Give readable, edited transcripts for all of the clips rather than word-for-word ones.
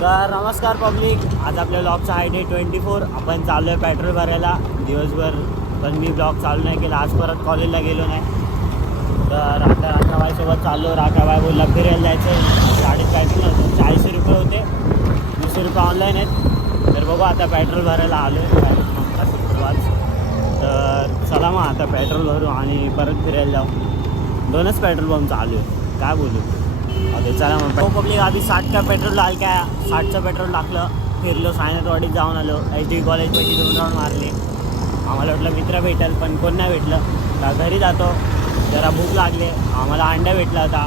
तर नमस्कार पब्लिक, आज आपल्या ब्लॉगचा आहे डे 24. आपण चाललो आहे पेट्रोल भरायला दिवसभर. पण मी ब्लॉग चालू नाही केला, आज परत कॉलेजला गेलो नाही. तर आता राखाबाईसोबत चाललो. राखाबाई बोलला फिरायला जायचं. गाडीत पॅट्रोल होतं, 40 रुपये होते, 20 रुपये ऑनलाईन आहेत. तर बघू आता पेट्रोल भरायला आलो आहे सुरुवात. तर चला मग आता पेट्रोल भरू आणि परत फिरायला जाऊ. 2च पेट्रोल पंप चालू आहे, काय बोलू. ओके चला मग. हो पब्लिक, आधी 60 का पेट्रोल लाल काय 60चं पेट्रोल टाकलं. फिरलो, सायनाथवाडीत जाऊन आलो. HD कॉलेजपाशी 2 राऊंड मारले. आम्हाला वाटलं मित्र भेटेल, पण कोण नाही भेटलं. तर घरी जातो, जरा भूक लागले. आम्हाला अंडा भेटला होता.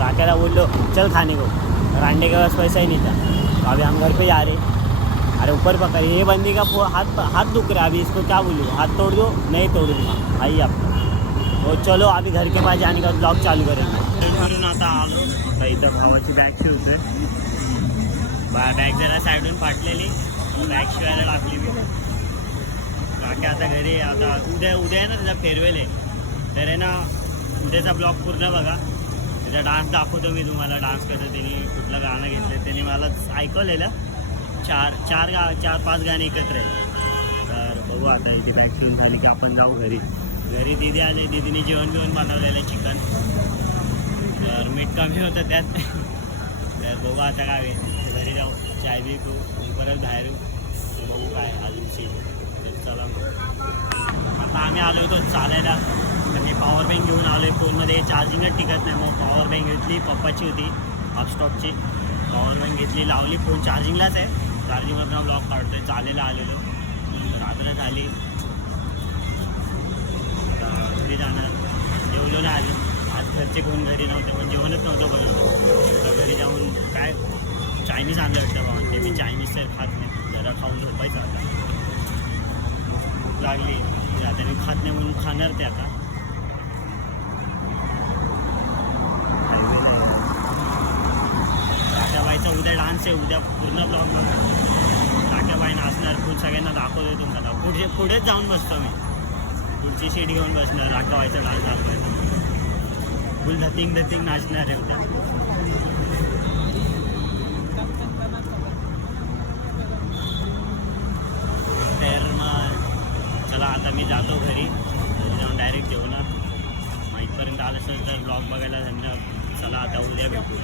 राख्याला बोललो चल खाने को, और अंडे के पास पैसा ही नहीं था. अभी हम घर पे जा रहे. अरे ऊपर पकड़, ये बंदी का हाथ दुख रहा है. अभी इसको क्या बोलूँ, हाथ तोड़ दो. नहीं तोड़ूंगा, आइए आप. तो चलो अभी घर के पास जाने का ब्लॉग चालू करेंगे. करून आता आलो. आता इथं भावाची बॅग शिवतोय. बॅग जरा साईडून फाटलेली, बॅग शिवायला लागली मी. बाकी आता घरी, आता उद्या आहे ना त्याचा फेअरवेल आहे. तर आहे ना उद्याचा ब्लॉग पूर्ण बघा. त्याचा डान्स दाखवतो मी तुम्हाला. डान्स कसं त्यांनी कुठलं गाणं घेतलं त्यांनी मला ऐकवलेलं. 4-5 गाणे एकत्र आहे. तर बघू आता इथे बॅग शिवून झाली की आपण जाऊ घरी. घरी दिदी आले, दिदीने जेवण बनवलेलं चिकन. तर मीठ कमी होतं त्यात. तर बघू आता काय घरी जाऊ, चाय बी पिऊ, परत बाहेर येऊ. बघू काय अजून सीन. तर चला आता आम्ही आलो होतो चालायला. तर मी पॉवर बँक घेऊन आलो आहे. फोनमध्ये चार्जिंगच टिकत नाही. मग पॉवर बँक घेतली, पप्पाची होती हॉटस्टॉपची. पॉवर बँक घेतली, लावली. फोन चार्जिंगलाच आहे. चार्जिंगवरनं ब्लॉग काढतो आहे. चालायला आलेलो, रात्र झाली. घरी जाणार, जेवलो नाही आलो. आज घरचे कोण घरी नव्हते, पण जेवणच नव्हतं बनवलं. तर घरी जाऊन काय चायनीज आणलं वाटतं बाबा. ते मी चायनीज तर खात नाही, जरा खाऊन झोपायचं. आता भूक लागली, आता मी खात नाही म्हणून खाणार ते. आता राखाबाईचा उद्या डान्स आहे. उद्या पूर्ण ब्लॉग बघा. राखाबाई नाचणार, खूप सगळ्यांना दाखवतोय तुम्हाला. पुढेच जाऊन बसतो मी, पुढची सीट घेऊन बसणार. राखाबाईचा डान्स दाखवायचा. फुल धतिंग नाचणार आहे उद्या. तर मग चला आता मी जातो घरी जाऊन डायरेक्ट जेवणार. मग इथपर्यंत आलं असेल तर ब्लॉग बघायला धन्यवाद. चला आता उद्या भेटू.